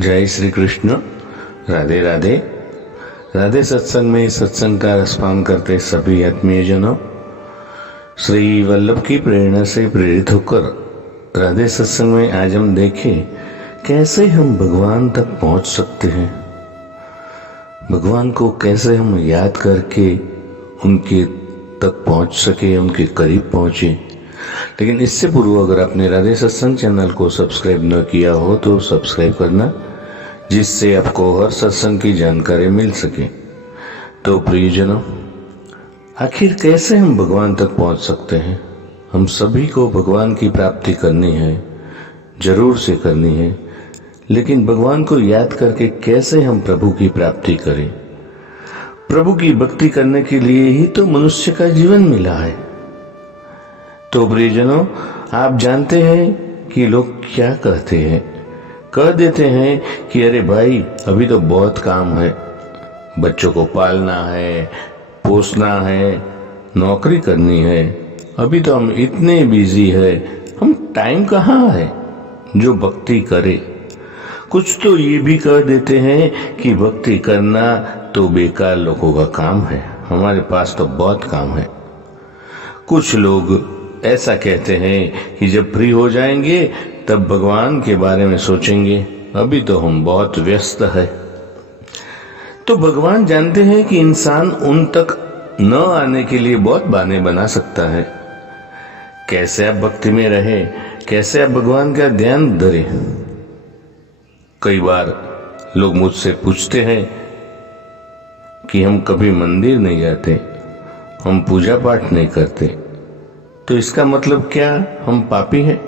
जय श्री कृष्ण। राधे राधे। राधे सत्संग में सत्संग का रसपान करते सभी आत्मीयजनों, श्री वल्लभ की प्रेरणा से प्रेरित होकर राधे सत्संग में आज हम देखें कैसे हम भगवान तक पहुंच सकते हैं। भगवान को कैसे हम याद करके उनके तक पहुंच सके, उनके करीब पहुंचे। लेकिन इससे पूर्व अगर आपने राधे सत्संग चैनल को सब्सक्राइब न किया हो तो सब्सक्राइब करना, जिससे आपको हर सत्संग की जानकारी मिल सके। तो प्रियजनों, आखिर कैसे हम भगवान तक पहुंच सकते हैं? हम सभी को भगवान की प्राप्ति करनी है, जरूर से करनी है। लेकिन भगवान को याद करके कैसे हम प्रभु की प्राप्ति करें? प्रभु की भक्ति करने के लिए ही तो मनुष्य का जीवन मिला है। तो प्रियजनों, आप जानते हैं कि लोग क्या कहते हैं? कह देते हैं कि अरे भाई, अभी तो बहुत काम है, बच्चों को पालना है, पोसना है, नौकरी करनी है, अभी तो हम इतने बिजी है, हम टाइम कहाँ है जो भक्ति करे। कुछ तो ये भी कह देते हैं कि भक्ति करना तो बेकार लोगों का काम है, हमारे पास तो बहुत काम है। कुछ लोग ऐसा कहते हैं कि जब फ्री हो जाएंगे तब भगवान के बारे में सोचेंगे, अभी तो हम बहुत व्यस्त है। तो भगवान जानते हैं कि इंसान उन तक न आने के लिए बहुत बहाने बना सकता है। कैसे आप भक्ति में रहे, कैसे आप भगवान का ध्यान धरे। कई बार लोग मुझसे पूछते हैं कि हम कभी मंदिर नहीं जाते, हम पूजा पाठ नहीं करते, तो इसका मतलब क्या हम पापी हैं?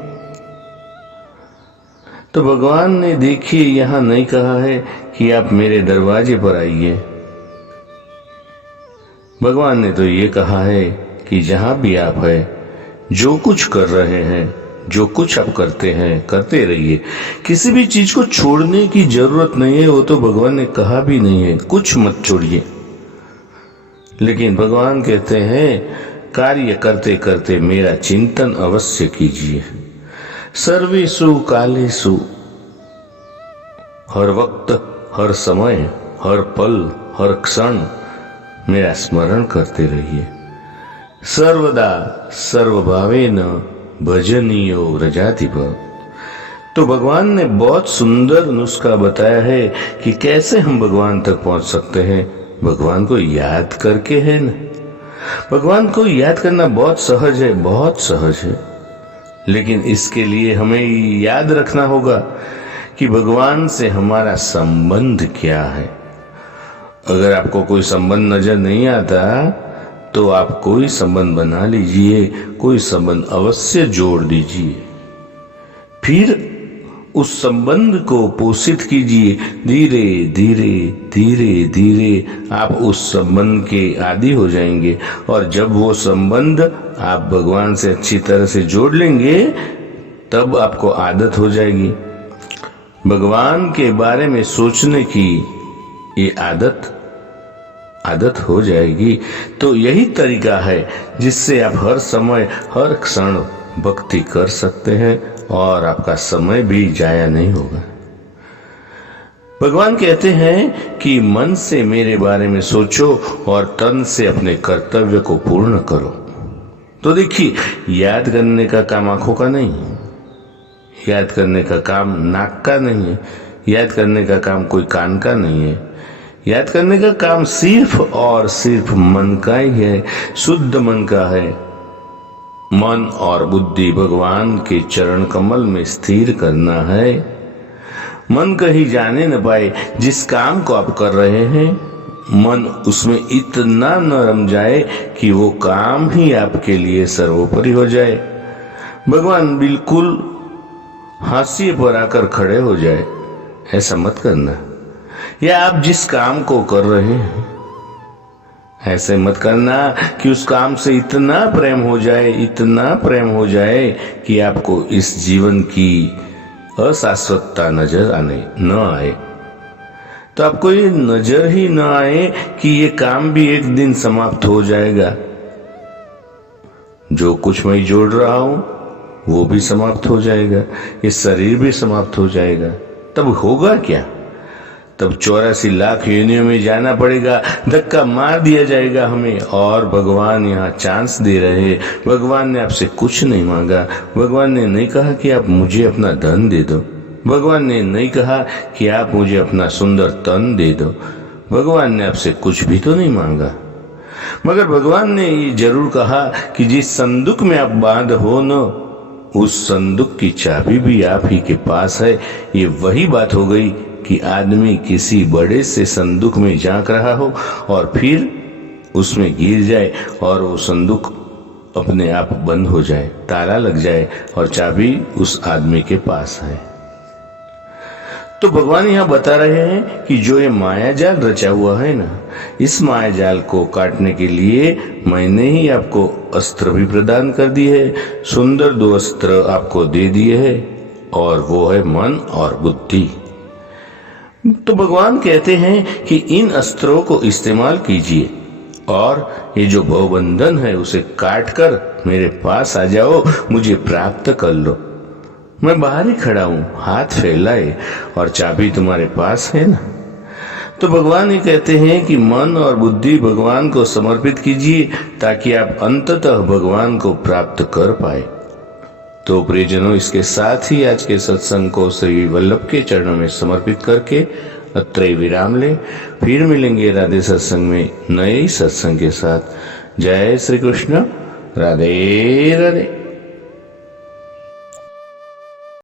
तो भगवान ने देखिए यहां नहीं कहा है कि आप मेरे दरवाजे पर आइए। भगवान ने तो ये कहा है कि जहां भी आप है, जो कुछ कर रहे हैं, जो कुछ आप करते हैं, करते रहिए। किसी भी चीज को छोड़ने की जरूरत नहीं है, वो तो भगवान ने कहा भी नहीं है, कुछ मत छोड़िए। लेकिन भगवान कहते हैं कार्य करते करते मेरा चिंतन अवश्य कीजिए। सर्वेषु कालेषु, हर वक्त, हर समय, हर पल, हर क्षण मेरा स्मरण करते रहिए। सर्वदा सर्वभावेन भजनीयो रजातिप। तो भगवान ने बहुत सुंदर नुस्खा बताया है कि कैसे हम भगवान तक पहुंच सकते हैं। भगवान को याद करके है ना। भगवान को याद करना बहुत सहज है, बहुत सहज है। लेकिन इसके लिए हमें याद रखना होगा कि भगवान से हमारा संबंध क्या है। अगर आपको कोई संबंध नजर नहीं आता तो आप कोई संबंध बना लीजिए, कोई संबंध अवश्य जोड़ दीजिए। फिर उस संबंध को पोषित कीजिए। धीरे धीरे धीरे धीरे आप उस संबंध के आदी हो जाएंगे। और जब वो संबंध आप भगवान से अच्छी तरह से जोड़ लेंगे तब आपको आदत हो जाएगी। भगवान के बारे में सोचने की ये आदत हो जाएगी। तो यही तरीका है जिससे आप हर समय, हर क्षण भक्ति कर सकते हैं और आपका समय भी जाया नहीं होगा। भगवान कहते हैं कि मन से मेरे बारे में सोचो और तन से अपने कर्तव्य को पूर्ण करो। तो देखिए, याद करने का काम आंखों का नहीं, याद करने का काम नाक का नहीं है, याद करने का काम कोई कान का नहीं है। याद करने का काम सिर्फ और सिर्फ मन का ही है, शुद्ध मन का है। मन और बुद्धि भगवान के चरण कमल में स्थिर करना है। मन कहीं जाने न पाए। जिस काम को आप कर रहे हैं, मन उसमें इतना न रम जाए कि वो काम ही आपके लिए सर्वोपरि हो जाए। भगवान बिल्कुल हाशिए पर आकर खड़े हो जाए, ऐसा मत करना। या आप जिस काम को कर रहे हैं, ऐसे मत करना कि उस काम से इतना प्रेम हो जाए, इतना प्रेम हो जाए कि आपको इस जीवन की अशाश्वतता नजर न आए। तो आपको ये नजर ही न आए कि ये काम भी एक दिन समाप्त हो जाएगा। जो कुछ मैं जोड़ रहा हूं वो भी समाप्त हो जाएगा, ये शरीर भी समाप्त हो जाएगा। तब होगा क्या? तब 84 लाख योनियों में जाना पड़ेगा, धक्का मार दिया जाएगा हमें। और भगवान यहाँ चांस दे रहे। भगवान ने आपसे कुछ नहीं मांगा। भगवान ने नहीं कहा कि आप मुझे अपना धन दे दो। भगवान ने नहीं कहा कि आप मुझे अपना सुंदर तन दे दो। भगवान ने आपसे कुछ भी तो नहीं मांगा, मगर भगवान ने ये जरूर कहा कि जिस संदूक में आप बांध हो न, उस संदूक की चाबी भी आप ही के पास है। ये वही बात हो गई कि आदमी किसी बड़े से संदूक में झांक रहा हो और फिर उसमें गिर जाए और वो संदूक अपने आप बंद हो जाए, ताला लग जाए और चाबी उस आदमी के पास है। तो भगवान यहाँ बता रहे हैं कि जो ये माया जाल रचा हुआ है ना, इस माया जाल को काटने के लिए मैंने ही आपको अस्त्र भी प्रदान कर दिए है। सुंदर 2 अस्त्र आपको दे दिए हैं और वो है मन और बुद्धि। तो भगवान कहते हैं कि इन अस्त्रों को इस्तेमाल कीजिए और ये जो भवबंधन है उसे काट कर मेरे पास आ जाओ, मुझे प्राप्त कर लो। मैं बाहर ही खड़ा हूं, हाथ फैलाए और चाबी तुम्हारे पास है ना। तो भगवान ये कहते हैं कि मन और बुद्धि भगवान को समर्पित कीजिए ताकि आप अंततः भगवान को प्राप्त कर पाए। तो प्रियजनों, इसके साथ ही आज के सत्संग को श्री वल्लभ के चरणों में समर्पित करके अत्रय विराम ले। फिर मिलेंगे राधे सत्संग में नए सत्संग के साथ। जय श्री कृष्ण। राधे राधे।